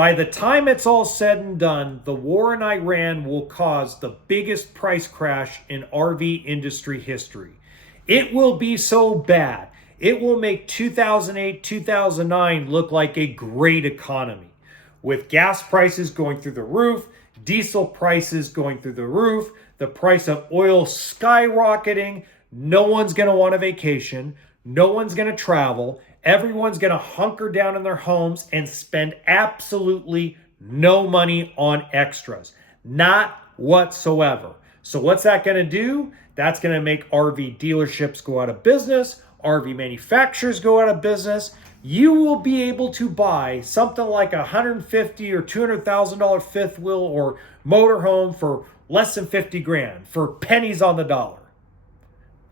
By the time it's all said and done, the war in Iran will cause the biggest price crash in RV industry history. It will be so bad, it will make 2008, 2009 look like a great economy. With gas prices going through the roof, diesel prices going through the roof, the price of oil skyrocketing, no one's going to want a vacation, no one's going to travel, everyone's going to hunker down in their homes and spend absolutely no money on extras. Not whatsoever. So what's that going to do? That's going to make RV dealerships go out of business, RV manufacturers go out of business. You will be able to buy something like $150,000 or $200,000 fifth wheel or motorhome for less than 50 grand, for pennies on the dollar.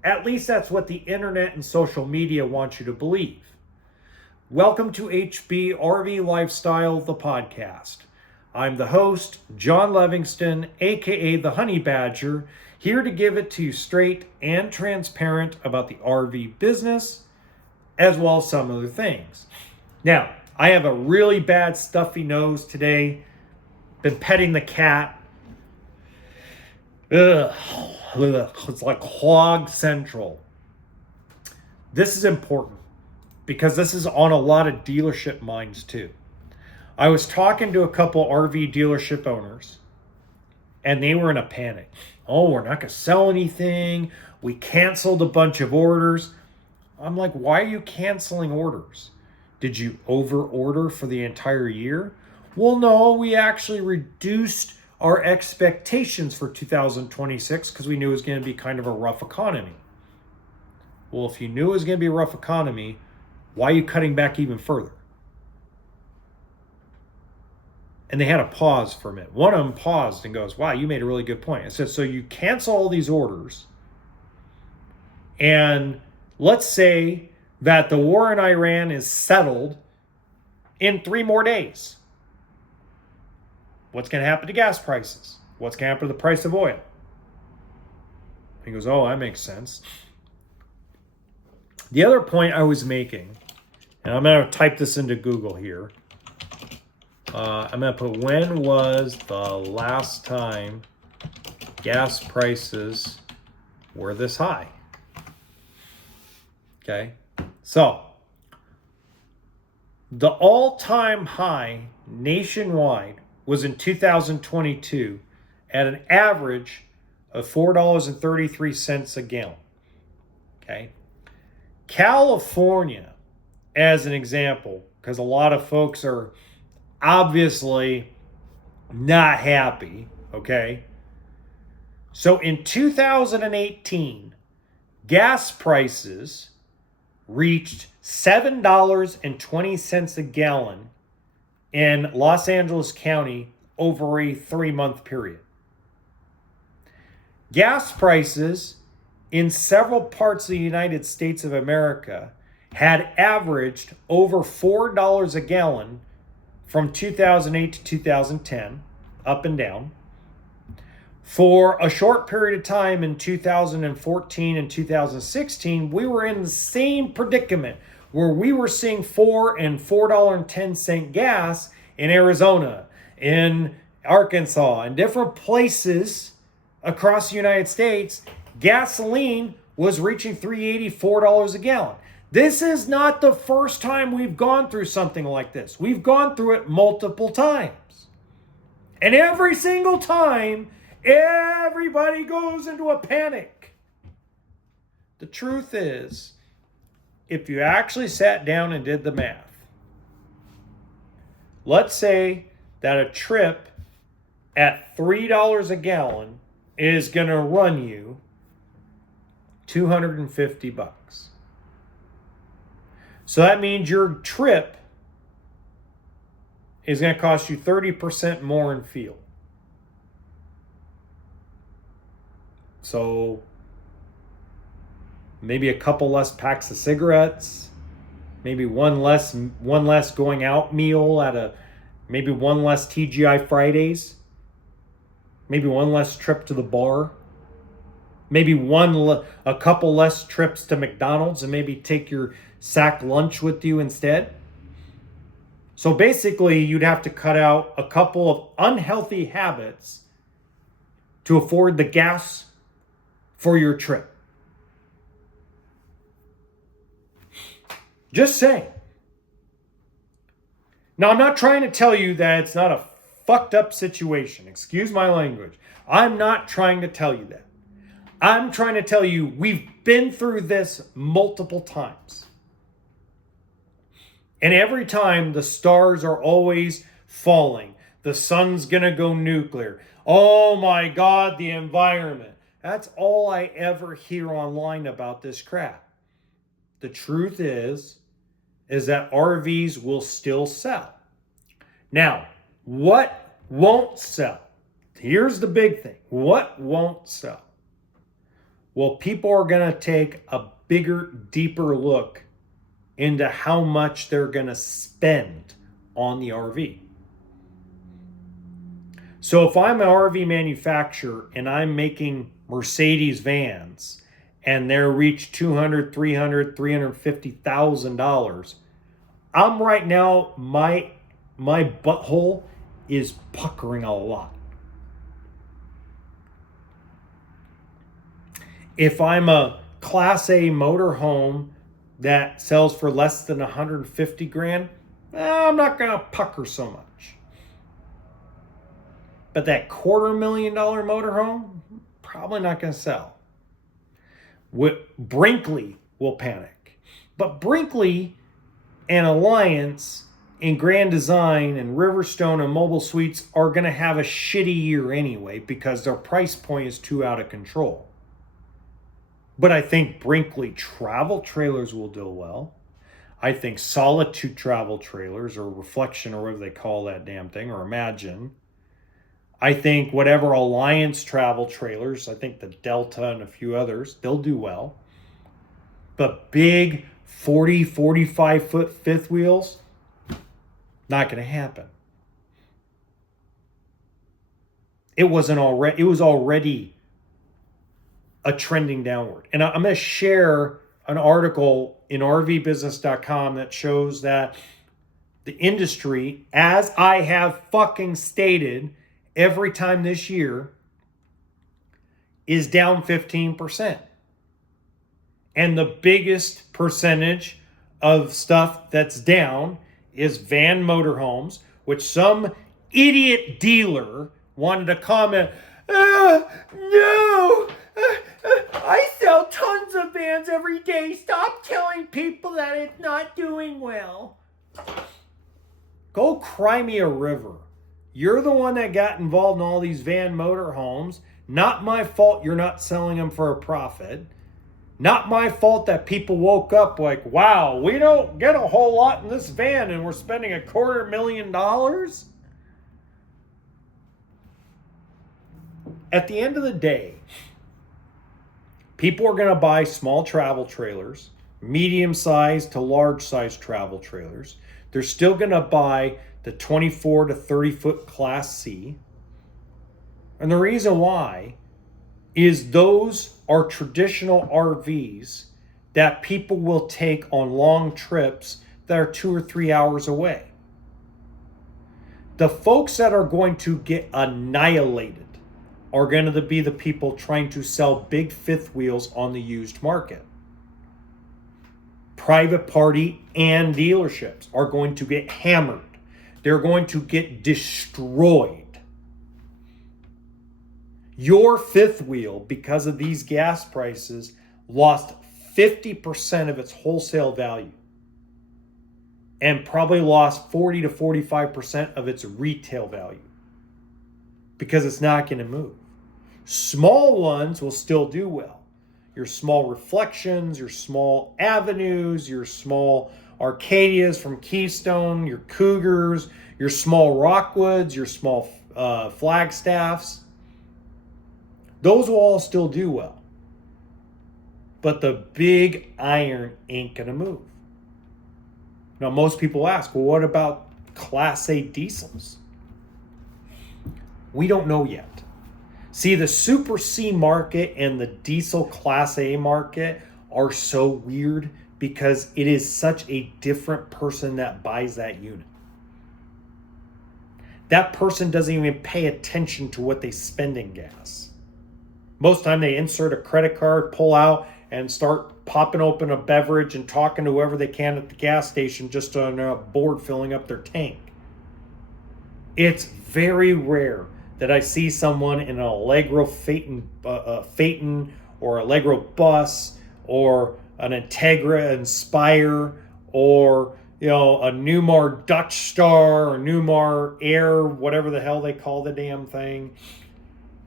At least that's what the internet and social media want you to believe. Welcome to HB RV Lifestyle, the podcast. I'm the host, John Levingston, aka the Honey Badger, here to give it to you straight and transparent about the RV business, as well as some other things. Now, I have a really bad stuffy nose today. Been petting the cat. Ugh. It's like Hog Central. This is important because this is on a lot of dealership minds too. I was talking to a couple RV dealership owners and they were in a panic. Oh, we're not going to sell anything. We canceled a bunch of orders. I'm like, why are you canceling orders? Did you over order for the entire year? Well, no, we actually reduced our expectations for 2026 because we knew it was going to be kind of a rough economy. Well, if you knew it was going to be a rough economy, why are you cutting back even further? And they had a pause for a minute. One of them paused and goes, wow, you made a really good point. I said, so you cancel all these orders, and let's say that the war in Iran is settled in 3 more days. What's going to happen to gas prices? What's going to happen to the price of oil? He goes, oh, that makes sense. The other point I was making, and I'm going to type this into Google here. I'm going to put, when was the last time gas prices were this high? Okay, so the all-time high nationwide was in 2022 at an average of $4.33 a gallon. Okay, California, as an example, because a lot of folks are obviously not happy. Okay, so in 2018, gas prices reached $7.20 a gallon in Los Angeles County over a 3-month period. Gas prices in several parts of the United States of America had averaged over $4 a gallon from 2008 to 2010, up and down. For a short period of time in 2014 and 2016, we were in the same predicament where we were seeing $4 and $4.10 gas in Arizona, in Arkansas, and different places across the United States. Gasoline was reaching $3.80, $4 a gallon. This is not the first time we've gone through something like this. We've gone through it multiple times. And every single time, everybody goes into a panic. The truth is, if you actually sat down and did the math, let's say that a trip at $3 a gallon is going to run you $250. So that means your trip is going to cost you 30% more in fuel. So maybe a couple less packs of cigarettes, maybe one less going out meal maybe one less TGI Fridays, maybe one less trip to the bar, maybe a couple less trips to McDonald's, and maybe take your sack lunch with you instead. So basically, you'd have to cut out a couple of unhealthy habits to afford the gas for your trip. Just saying. Now, I'm not trying to tell you that it's not a fucked up situation. Excuse my language. I'm not trying to tell you that. I'm trying to tell you we've been through this multiple times. And every time the stars are always falling. The sun's going to go nuclear. Oh my God, the environment. That's all I ever hear online about this crap. The truth is that RVs will still sell. Now, what won't sell? Here's the big thing. What won't sell? Well, people are going to take a bigger, deeper look into how much they're going to spend on the RV. So if I'm an RV manufacturer and I'm making Mercedes vans and they're reach $200,000, $300,000, $350,000, I'm right now, my butthole is puckering a lot. If I'm a Class A motorhome that sells for less than 150 grand, I'm not going to pucker so much. But that $250,000 motorhome, probably not going to sell. Brinkley will panic. But Brinkley and Alliance and Grand Design and Riverstone and Mobile Suites are going to have a shitty year anyway because their price point is too out of control. But I think Brinkley travel trailers will do well. I think Solitude travel trailers or Reflection or whatever they call that damn thing, or Imagine. I think whatever Alliance travel trailers, I think the Delta and a few others, they'll do well. But big 40, 45 foot fifth wheels, not going to happen. It was already a trending downward. And I'm going to share an article in rvbusiness.com that shows that the industry, as I have fucking stated every time this year, is down 15%. And the biggest percentage of stuff that's down is van motorhomes, which some idiot dealer wanted to comment, no, I sell tons of vans every day. Stop telling people that it's not doing well. Go cry me a river. You're the one that got involved in all these van motorhomes. Not my fault you're not selling them for a profit. Not my fault that people woke up like, wow, we don't get a whole lot in this van and we're spending $250,000. At the end of the day, people are going to buy small travel trailers, medium-sized to large-sized travel trailers. They're still going to buy the 24 to 30-foot Class C. And the reason why is those are traditional RVs that people will take on long trips that are 2 or 3 hours away. The folks that are going to get annihilated are going to be the people trying to sell big fifth wheels on the used market. Private party and dealerships are going to get hammered. They're going to get destroyed. Your fifth wheel, because of these gas prices, lost 50% of its wholesale value and probably lost 40 to 45% of its retail value because it's not going to move. Small ones will still do well. Your small Reflections, your small Avenues, your small Arcadias from Keystone, your Cougars, your small Rockwoods, your small Flagstaffs. Those will all still do well. But the big iron ain't going to move. Now, most people ask, well, what about Class A diesels? We don't know yet. See, the Super C market and the diesel Class A market are so weird because it is such a different person that buys that unit. that person doesn't even pay attention to what they spend in gas. Most time they insert a credit card, pull out, and start popping open a beverage and talking to whoever they can at the gas station just on a board filling up their tank. It's very rare that I see someone in an Allegro Phaeton or Allegro bus or an Integra Inspire or a Newmar Dutch Star or Newmar Air, whatever the hell they call the damn thing.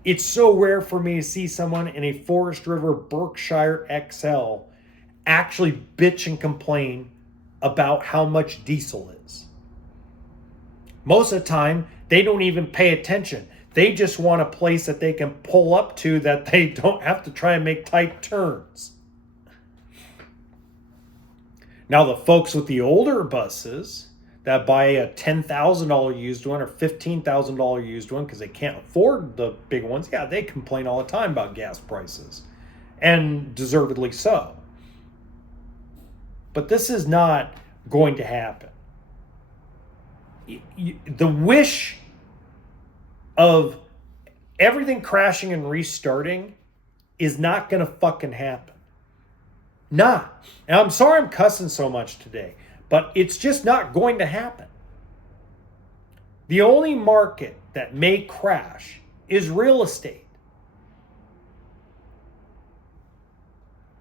It's so rare for me to see someone in a Forest River Berkshire XL actually bitch and complain about how much diesel is. Most of the time, they don't even pay attention. They just want a place that they can pull up to that they don't have to try and make tight turns. Now, the folks with the older buses that buy a $10,000 used one or $15,000 used one because they can't afford the big ones, yeah, they complain all the time about gas prices. And deservedly so. But this is not going to happen. The wish of everything crashing and restarting is not going to fucking happen. Not. And I'm sorry I'm cussing so much today, but it's just not going to happen. The only market that may crash is real estate.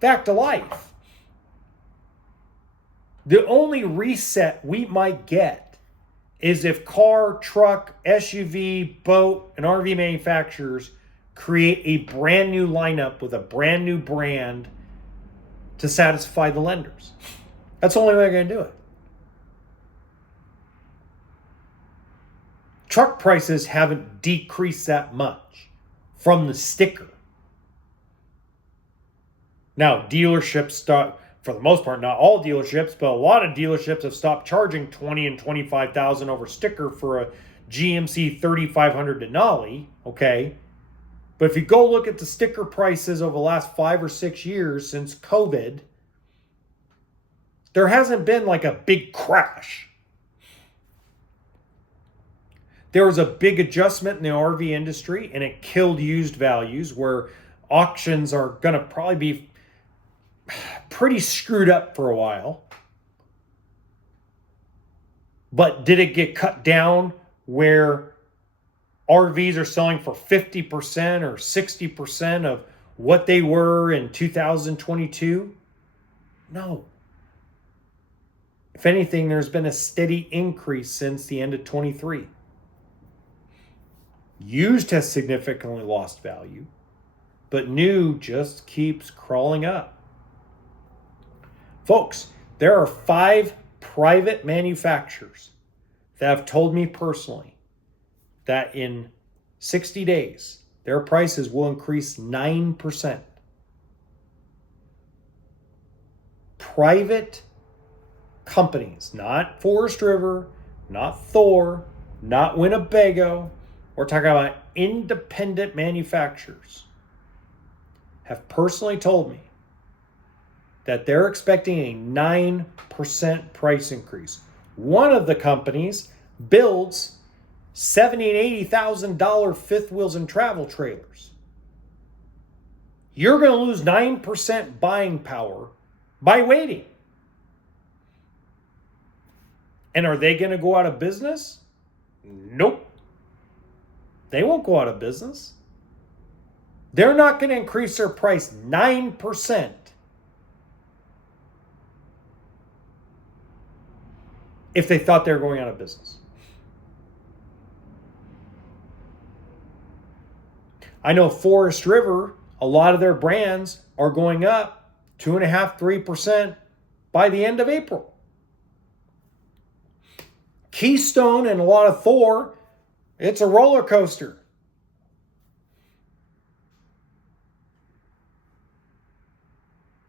Back to life. The only reset we might get is if car, truck, SUV, boat, and RV manufacturers create a brand new lineup with a brand new brand to satisfy the lenders. That's the only way they're going to do it. Truck prices haven't decreased that much from the sticker. Now, dealerships start, for the most part, not all dealerships, but a lot of dealerships have stopped charging $20,000 and $25,000 over sticker for a GMC 3500 Denali, okay? But if you go look at the sticker prices over the last 5 or 6 years since COVID, there hasn't been like a big crash. There was a big adjustment in the RV industry and it killed used values where auctions are going to probably be pretty screwed up for a while. But did it get cut down where RVs are selling for 50% or 60% of what they were in 2022? No. If anything, there's been a steady increase since the end of 23. Used has significantly lost value, but new just keeps crawling up. Folks, there are 5 private manufacturers that have told me personally that in 60 days, their prices will increase 9%. Private companies, not Forest River, not Thor, not Winnebago. We're talking about independent manufacturers have personally told me that they're expecting a 9% price increase. One of the companies builds $70,000 and $80,000 fifth wheels and travel trailers. You're going to lose 9% buying power by waiting. And are they going to go out of business? Nope. They won't go out of business. They're not going to increase their price 9% if they thought they were going out of business. I know Forest River, a lot of their brands are going up 2.5%, 3% by the end of April. Keystone and a lot of Thor, it's a roller coaster.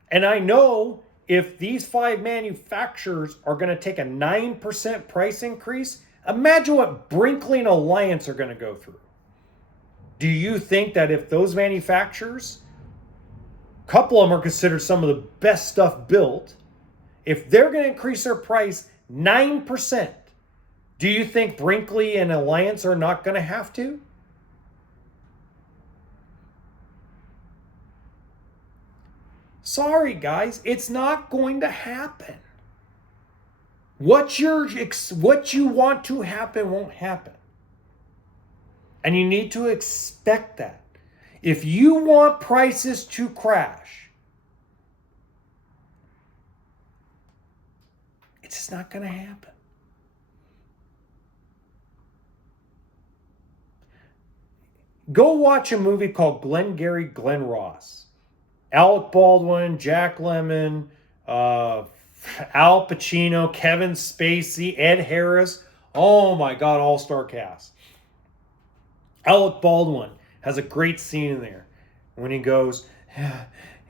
And I know if these 5 manufacturers are going to take a 9% price increase, imagine what Brinkley and Alliance are going to go through. Do you think that if those manufacturers, a couple of them are considered some of the best stuff built, if they're going to increase their price 9%, Do you think Brinkley and Alliance are not going to have to? Sorry, guys, it's not going to happen. What you want to happen won't happen. And you need to expect that. If you want prices to crash, it's just not going to happen. Go watch a movie called Glengarry Glen Ross. Alec Baldwin, Jack Lemmon, Al Pacino, Kevin Spacey, Ed Harris. Oh my God, all-star cast. Alec Baldwin has a great scene in there when he goes,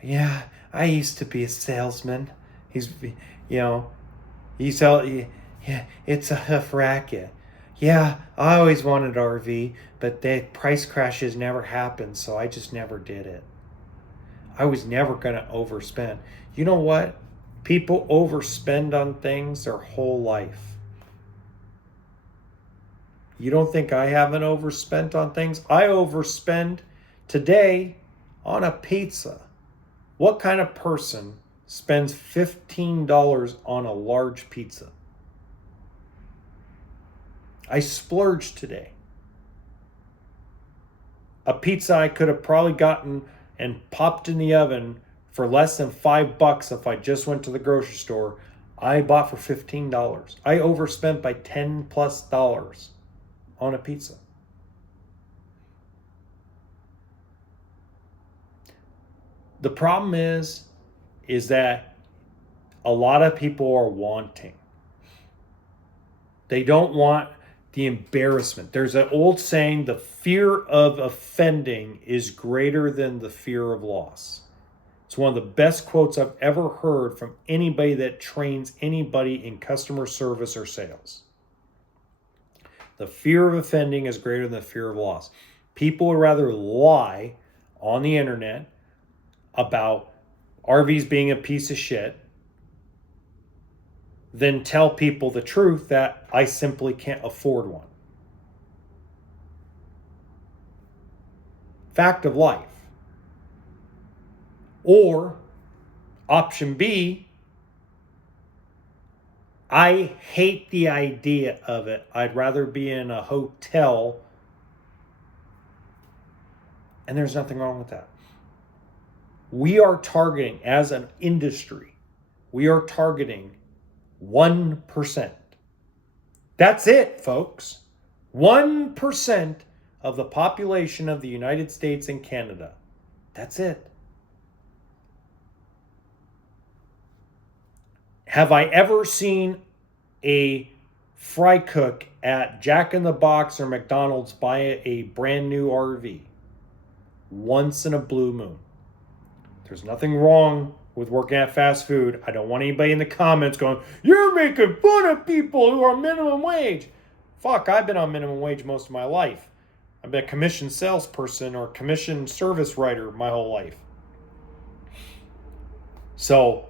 yeah, I used to be a salesman. It's a tough racket. Yeah, I always wanted RV, but the price crashes never happened, so I just never did it. I was never going to overspend. You know what? People overspend on things their whole life. You don't think I haven't overspent on things? I overspend today on a pizza. What kind of person spends $15 on a large pizza? I splurged today. A pizza I could have probably gotten and popped in the oven for less than $5 if I just went to the grocery store, I bought for $15. I overspent by $10+ on a pizza. The problem is that a lot of people are wanting. They don't want the embarrassment. There's an old saying, the fear of offending is greater than the fear of loss. It's one of the best quotes I've ever heard from anybody that trains anybody in customer service or sales. The fear of offending is greater than the fear of loss. People would rather lie on the internet about RVs being a piece of shit than tell people the truth that I simply can't afford one. Fact of life. Or option B, I hate the idea of it. I'd rather be in a hotel, and there's nothing wrong with that. We are targeting, as an industry, we are targeting 1%. That's it, folks. 1% of the population of the United States and Canada. That's it. Have I ever seen a fry cook at Jack in the Box or McDonald's buy a brand new RV? Once in a blue moon. There's nothing wrong with working at fast food. I don't want anybody in the comments going, you're making fun of people who are minimum wage. Fuck, I've been on minimum wage most of my life. I've been a commissioned salesperson or commissioned service writer my whole life. So,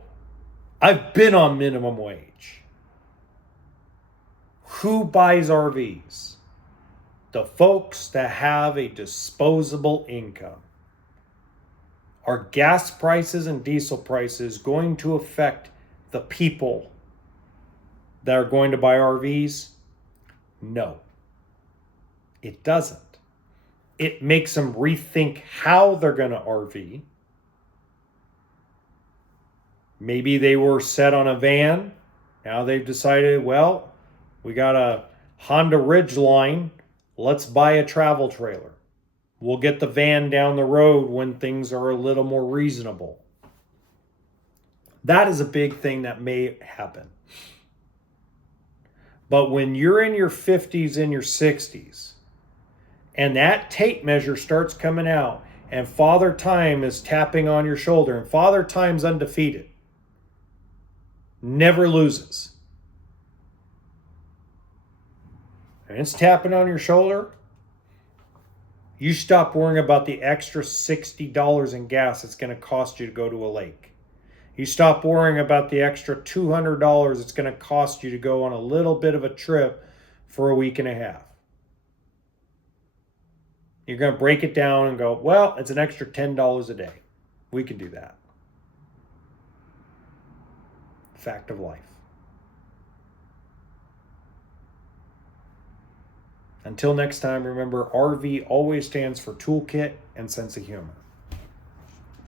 I've been on minimum wage. Who buys RVs? The folks that have a disposable income. Are gas prices and diesel prices going to affect the people that are going to buy RVs? No, it doesn't. It makes them rethink how they're going to RV. Maybe they were set on a van. Now they've decided, well, we got a Honda Ridgeline. Let's buy a travel trailer. We'll get the van down the road when things are a little more reasonable. That is a big thing that may happen. But when you're in your 50s and your 60s, and that tape measure starts coming out, and Father Time is tapping on your shoulder, and Father Time's undefeated, never loses, and it's tapping on your shoulder, you stop worrying about the extra $60 in gas it's going to cost you to go to a lake. You stop worrying about the extra $200 it's going to cost you to go on a little bit of a trip for a week and a half. You're going to break it down and go, well, it's an extra $10 a day. We can do that. Fact of life. Until next time, remember, RV always stands for toolkit and sense of humor.